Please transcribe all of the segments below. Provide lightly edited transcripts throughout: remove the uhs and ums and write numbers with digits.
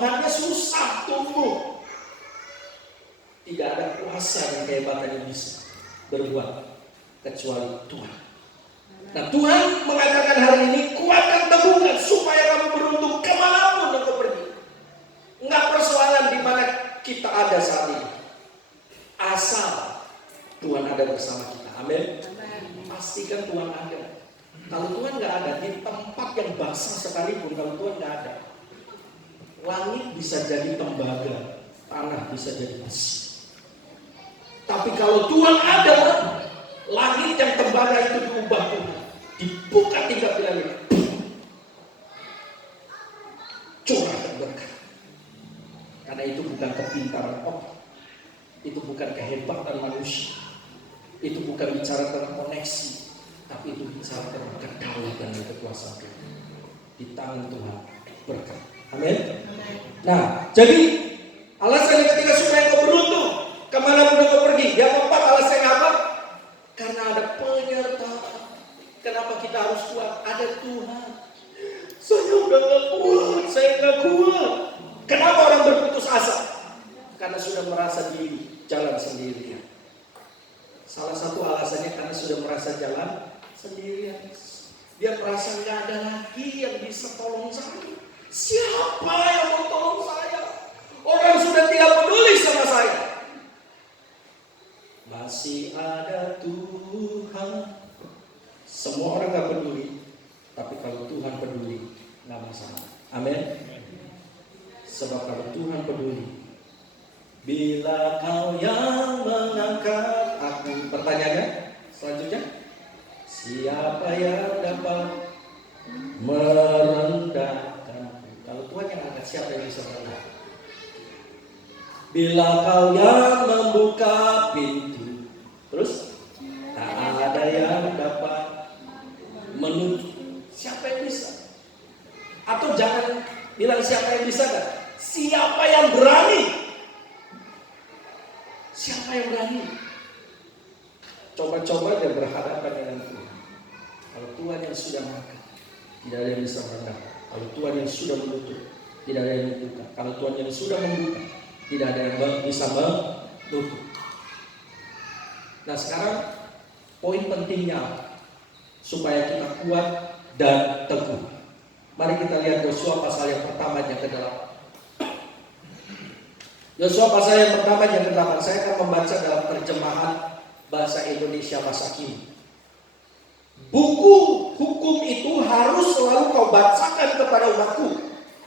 Tuhannya susah tumbuh. Tidak ada kuasa dan kehebatan yang bisa berbuat kecuali Tuhan. Nah, Tuhan mengatakan hari ini, kuatkan, teguhkan supaya kamu beruntung kemanapun engkau pergi. Enggak persoalan di mana kita ada saat ini, asal Tuhan ada bersama kita. Amin. Pastikan Tuhan ada. Kalau Tuhan nggak ada di tempat yang basah sekalipun, kalau Tuhan nggak ada, langit bisa jadi tembaga, tanah bisa jadi besi. Tapi kalau Tuhan ada, langit yang tembaga itu diubah Tuhan, dibuka tingkat piramid, curahkan berkah. Karena itu bukan kepintaran orang, itu bukan kehebatan manusia, itu bukan bicara tentang koneksi, tapi itu bicara tentang kedaulatan dan kekuasaan Tuhan. Di tangan Tuhan berkah. Amin. Nah, jadi alasan yang ketiga supaya kau beruntung kemana pun kau pergi. Yang keempat, alasannya apa? Karena ada penyertaan. Kenapa kita harus kuat? Ada Tuhan. Saya udah gak kuat, saya gak kuat. Kenapa orang berputus asa? Karena sudah merasa diri jalan sendirian. Salah satu alasannya karena sudah merasa jalan sendirian. Dia merasa gak ada lagi yang bisa tolong saya. Siapa yang mau tolong saya? Orang sudah tidak peduli sama saya. Masih ada Tuhan. Semua orang gak peduli, tapi kalau Tuhan peduli, gak masalah. Amin. Sebab kalau Tuhan peduli, bila kau yang mengangkat aku. Pertanyaannya selanjutnya, siapa yang dapat merendahkan? Kalau Tuhan yang angkat, siapa yang bisa merendah? Bila kau yang membuka pintu, terus tak ada yang dapat menutup. Siapa yang bisa? Atau jangan bilang siapa yang bisa kan? Siapa yang berani? Siapa yang berani? Coba-coba dia berhadapan dengan Tuhan. Kalau Tuhan yang sudah mengangkat, tidak ada yang bisa merendah. Kalau Tuhan yang sudah menutup, tidak ada yang membuka. Kalau Tuhan yang sudah membuka, tidak ada yang bisa menutup. Nah, sekarang poin pentingnya supaya kita kuat dan teguh. Mari kita lihat Yosua pasal yang pertama yang ke-8. Yosua pasal yang pertama yang ke-8. Saya akan membaca dalam terjemahan bahasa Indonesia masa kini. Buku hukum itu harus selalu kau bacakan kepada umatku.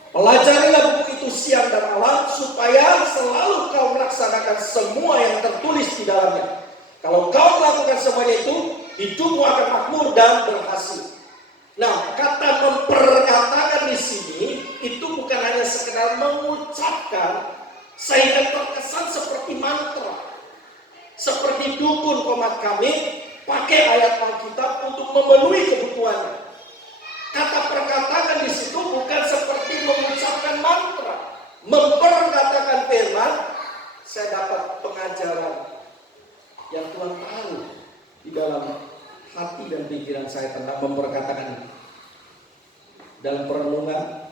Pelajarilah buku itu siang dan malam supaya selalu kau melaksanakan semua yang tertulis di dalamnya. Kalau kau melakukan semuanya itu, hidupmu akan makmur dan berhasil. Nah, kata memperkatakan di sini itu bukan hanya sekedar mengucapkan sehingga terkesan seperti mantra, seperti dukun komat kami pakai ayat Alkitab untuk memenuhi kebutuhannya. Kata perkataan di situ bukan seperti mengucapkan mantra, memperkatakan firman. Saya dapat pengajaran yang Tuhan tahu di dalam hati dan pikiran saya tentang memperkatakan ini. Dalam perenungan,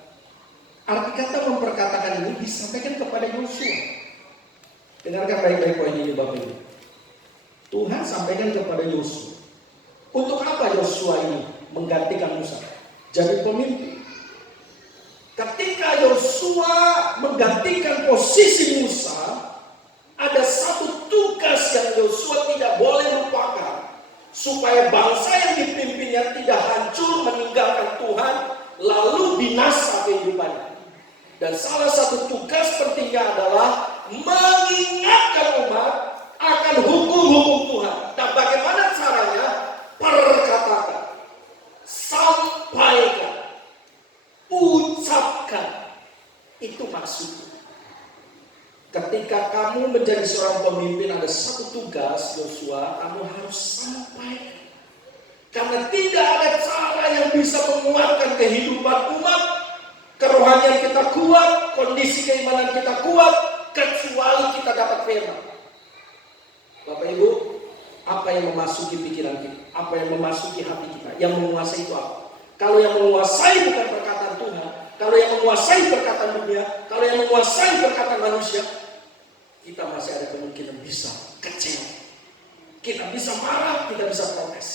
arti kata memperkatakan ini disampaikan kepada Yosua. Dengarkan baik-baik poin ini Bapak Ibu. Tuhan sampaikan kepada Yosua. Untuk apa Yosua ini menggantikan Musa jadi pemimpin? Ketika Yosua menggantikan posisi Musa, ada satu tugas yang Yosua tidak boleh lupakan, supaya bangsa yang dipimpinnya tidak hancur meninggalkan Tuhan lalu binasa kehidupannya. Dan salah satu tugas pentingnya adalah mengingatkan umat akan hukum-hukum Tuhan. Dan bagaimana caranya? Perkatakan, sampaikan, ucapkan. Itu maksudnya. Ketika kamu menjadi seorang pemimpin, ada satu tugas Yosua, kamu harus sampaikan. Karena tidak ada cara yang bisa menguatkan kehidupan umat, kerohanian kita kuat, kondisi keimanan kita kuat, kecuali kita dapat firman. Bapak Ibu, apa yang memasuki pikiran kita? Apa yang memasuki hati kita? Yang menguasai itu apa? Kalau yang menguasai bukan perkataan Tuhan, kalau yang menguasai perkataan dunia, kalau yang menguasai perkataan manusia, kita masih ada kemungkinan bisa kecewa. Kita bisa marah, kita bisa protes.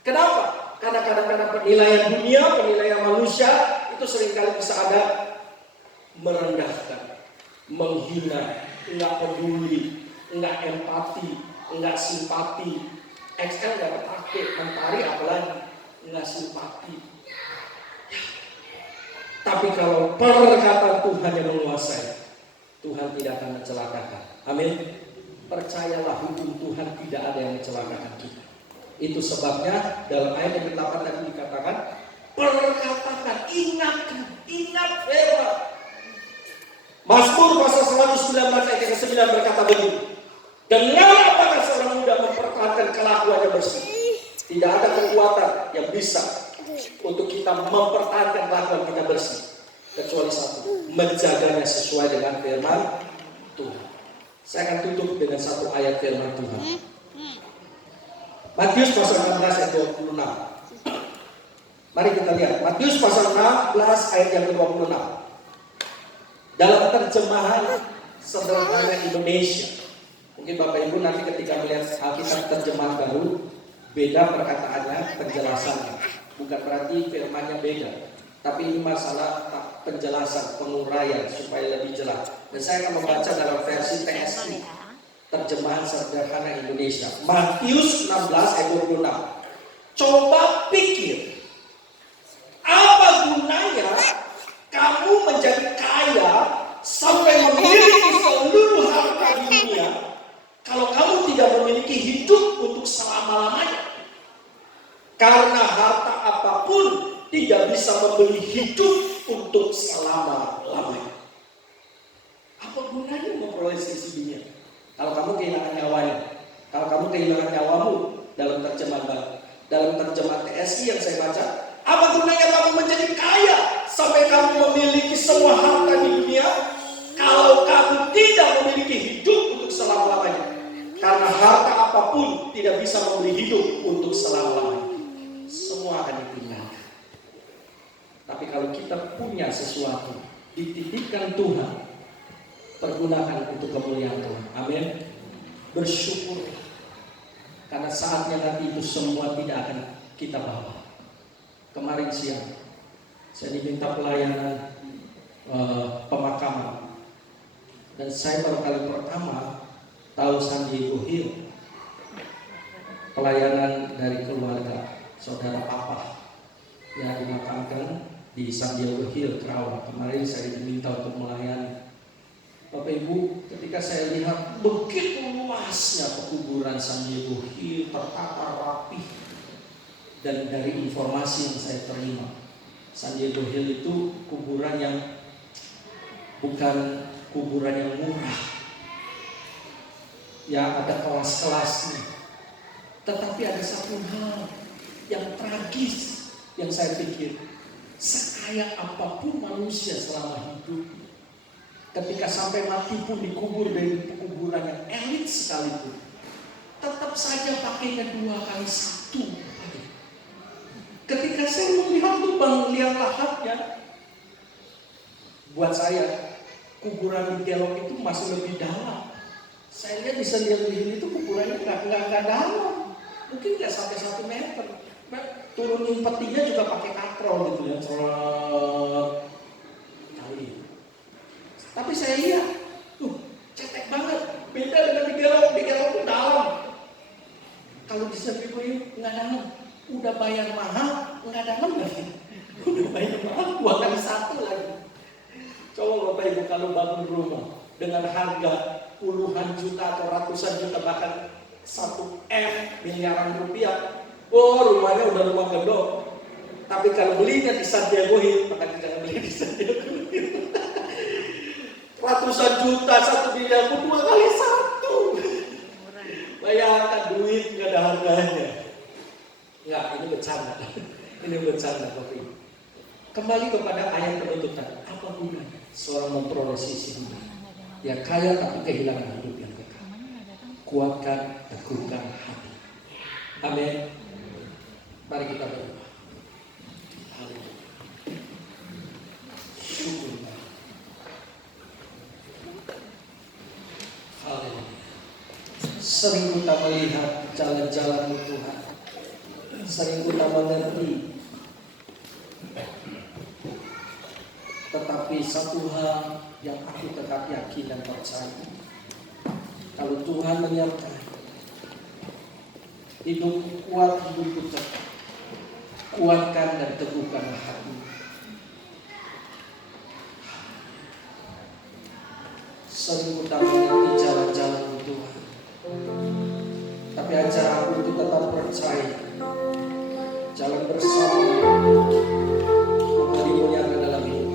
Kenapa? Karena kadang-kadang penilaian dunia, penilaian manusia itu seringkali bisa ada merendahkan, menghina, enggak peduli, enggak empati, enggak simpati. XL enggak pakai, mentari apalagi enggak simpati. Tapi kalau perkataan Tuhan yang menguasai, Tuhan tidak akan mencelakakan. Amin. Percayalah, hukum Tuhan tidak ada yang mencelakakan kita. Itu sebabnya dalam ayat yang ke-8 tadi dikatakan, perkatakan, ingat firman. Mazmur pasal 119 ayat yang ke-9 berkata begini, dengan apakah seorang muda mempertahankan kelakuannya bersih? Tidak ada kekuatan yang bisa untuk kita mempertahankan kelakuan kita bersih, kecuali satu, menjaganya sesuai dengan firman Tuhan. Saya akan tutup dengan satu ayat firman Tuhan. Matius pasal 16 ayat 26. Mari kita lihat Matius pasal 16 ayat yang ke-26. Dalam terjemahan sederhana Indonesia. Mungkin Bapak Ibu nanti ketika melihat Alkitab terjemahan baru, beda perkataannya, penjelasannya. Bukan berarti firmannya beda, tapi ini masalah penjelasan, penguraian supaya lebih jelas. Dan saya akan membaca dalam versi TSI, terjemahan sederhana Indonesia. Matius 16 ayat 26. Coba pikir, apa gunanya kamu menjadi kaya sampai memiliki seluruh harta di dunia, kalau kamu tidak memiliki hidup untuk selama-lamanya? Karena harta apapun tidak bisa membeli hidup untuk selama-lamanya. Apa gunanya memperoleh seisi dunia kalau kamu kehilangan nyawanya? Kalau kamu kehilangan nyawamu dalam terjemahan baru, dalam terjemahan TSI yang saya baca, apa gunanya kamu menjadi kaya sampai kamu memiliki semua harta di dunia kalau kamu tidak memiliki hidup untuk selama-lamanya? Karena harta apapun tidak bisa membeli hidup untuk selama-lamanya. Semua akan ditinggalkan. Tapi kalau kita punya sesuatu, dititipkan Tuhan, pergunakan untuk kemuliaan Tuhan. Amin. Bersyukur, karena saatnya nanti itu semua tidak akan kita bawa. Kemarin siang saya diminta pelayanan pemakaman, dan saya baru kali pertama tahu San Diego Hill, pelayanan dari keluarga saudara papa yang dimakamkan di San Diego Hill, Kerawang. Kemarin saya diminta untuk melayani. Bapak Ibu, ketika saya lihat begitu luasnya pekuburan San Diego Hill, tertata rapi, dan dari informasi yang saya terima, San Diego Hill itu kuburan yang bukan kuburan yang murah, ya ada kelas-kelasnya. Tetapi ada satu hal yang tragis yang saya pikir, sekaya apapun manusia selama hidup, ketika sampai mati pun dikubur dari kuburan yang elit sekalipun, tetap saja pakainya 2 kali 1. Ketika saya melihat lubang liang lahatnya, buat saya kuburan di Gelok itu masih lebih dalam. Saya lihat di San Diego Hill itu kuburannya nggak dalam, mungkin nggak sampai 1 meter. Turunin petinya juga pakai katrol gitu ya, kali. Tapi saya lihat, cetek banget, beda dengan di Gelok itu dalam. Kalau di San Diego Hill nggak dalam, udah bayar mahal, nggak dalam lagi. Udah bayar mahal 2 kali 1 lagi. Coba Bapak Ibu kalau bangun rumah dengan harga puluhan juta atau ratusan juta, bahkan 1 miliaran rupiah, rumahnya udah rumah gedung. Tapi kalau belinya di San Diego Hill, maka jangan beli di San Diego Hill. Ratusan juta, 1 miliar pun 2 kali 1. Bayangkan, duit nggak ada harganya. Nggak, ini bercanda. Ini bercanda, Bapak Ibu. Kembali kepada ayat penutup tadi. Apa gunanya seorang memperoleh sisi dunia? Ya kaya tapi kehilangan hidup yang kekal. Kuatkan, teguhkan hati. Amin. Mari kita berdoa. Sering kita melihat jalan-jalan Tuhan, sering kita mengerti. Tetapi satu hal yang aku tetap yakin dan percaya, kalau Tuhan menyertai, hidup kuat, hidup tetap. Kuatkan dan teguhkan hati. Sering kita mengerti jalan-jalan Tuhan, tapi ajar aku untuk tetap percaya, jalan bersama, menghadimuliakan dalam hidup.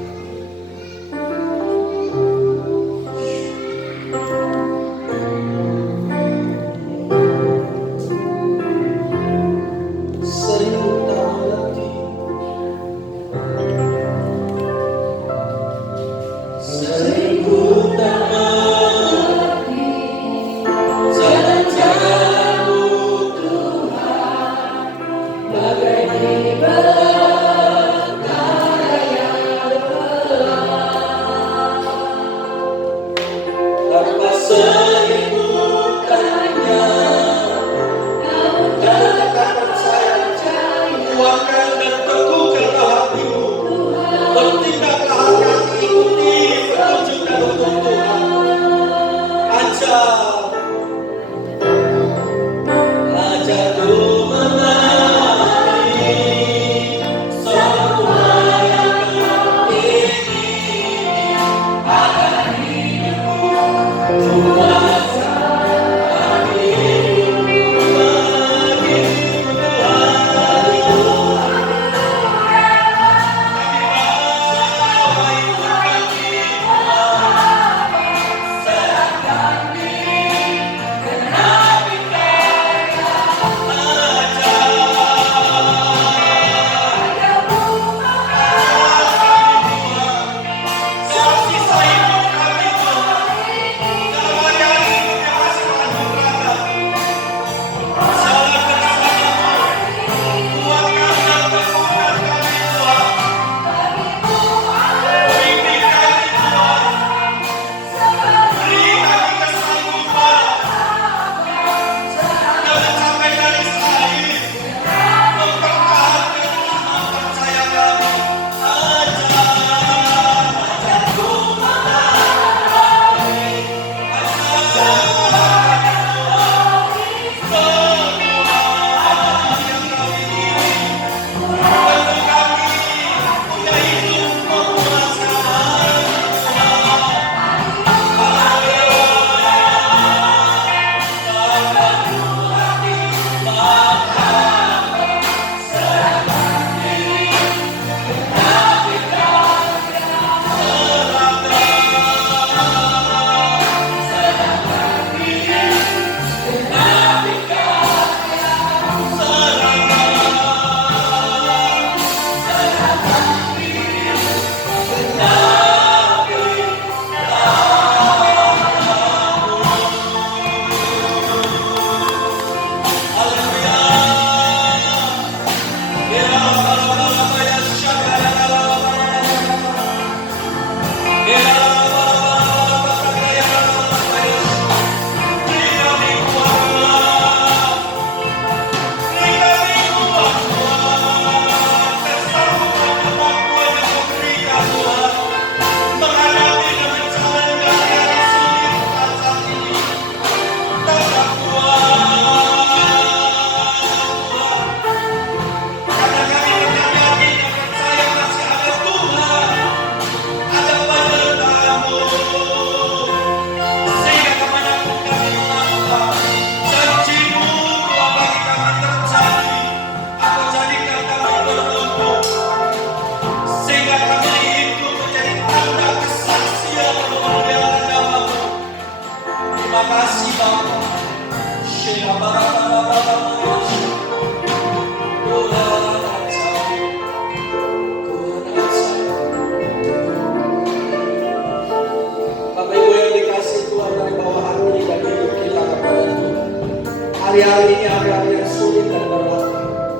Hari-hari ini hari-hari yang sulit dan berat.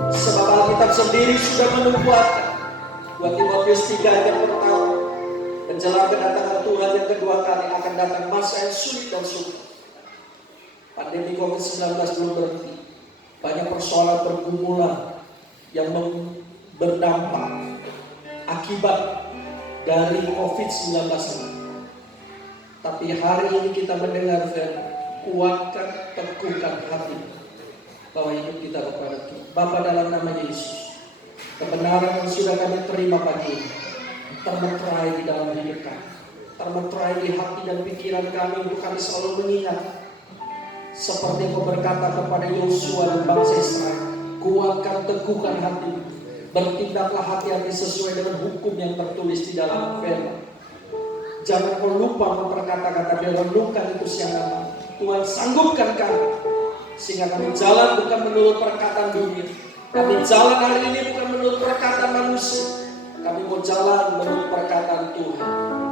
Sebab Alkitab sendiri sudah menubuatkan 2 Timotius 3 ayat pertama, menjelang kedatangan Tuhan yang kedua kali akan datang masa yang sulit dan sukar. Pandemi COVID-19 belum berhenti. Banyak persoalan pergumulan yang berdampak akibat dari COVID-19 ini. Tapi hari ini kita mendengar firman, kuatkan, teguhkan hati bahwa hidup kita kepada Tuhan. Bapa, dalam nama Yesus, kebenaran yang sudah kami terima pagi ini termeterai di dalam hidup kami, termeterai di hati dan pikiran kami untuk kami selalu mengingat seperti Kau berkata kepada Yosua dan bangsa Israel, kuatkan, teguhkan hati, bertindaklah hati-hati sesuai dengan hukum yang tertulis di dalam firman. Jangan kau lupa memperkata-kata dia, renungkan itu siang malam. Tuhan sanggupkan kami sehingga kami jalan bukan menurut perkataan dunia. Kami jalan hari ini bukan menurut perkataan manusia. Kami mau jalan menurut perkataan Tuhan.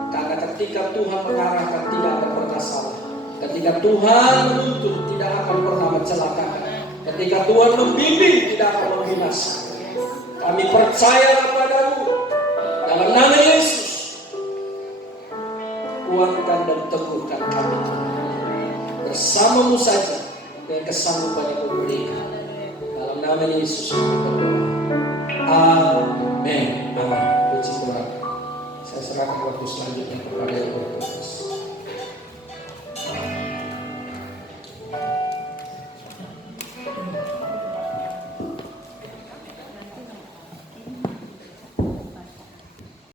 Karena ketika Tuhan mengarahkan tidak akan pernah salah. Ketika Tuhan menuntun tidak akan pernah mencelakakan. Ketika Tuhan membimbing tidak akan membinasakan. Kami percaya kepadamu dalam nama Yesus. Kuatkan dan teguhkan kami bersamamu saja dengan kesanggupan yang Kau berikan. Dalam nama Yesus kami berdoa. Amin. Amin. Puji Tuhan. Saya serahkan waktu selanjutnya kepada Ibu.